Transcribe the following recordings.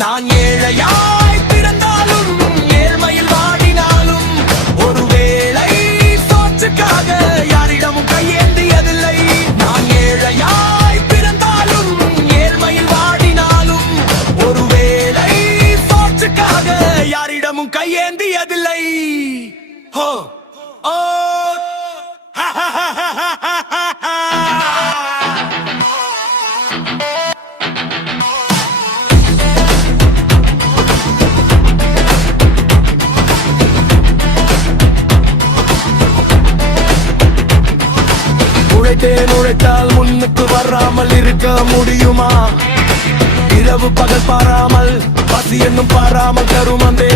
நான் ஏழையாய் பிறந்தாலும் ஏழ்மையில் வாடினாலும் ஒருவேளை சோற்றுக்காக யாரிடமும் கையேந்தியதில்லை. நான் ஏழையாய் பிறந்தாலும் ஏழ்மையில் வாடினாலும் ஒருவேளை சோற்றுக்காக யாரிடமும் கையேந்தியதில்லை. ஹோ ஓ உழைத்தால் முன்னுக்கு வராமல் இருக்க முடியுமா? இரவு பகல் பாராமல் பசி என்னும் பாராமல் தருமந்தே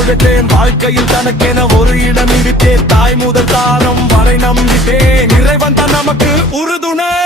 உழைத்தேன். வாழ்க்கையில் தனக்கென ஒரு இடம் இருத்தேன். தாய் முதல் காலம் வரை நம்பிட்டேன். இறைவன் தான் நமக்கு உறுதுணை.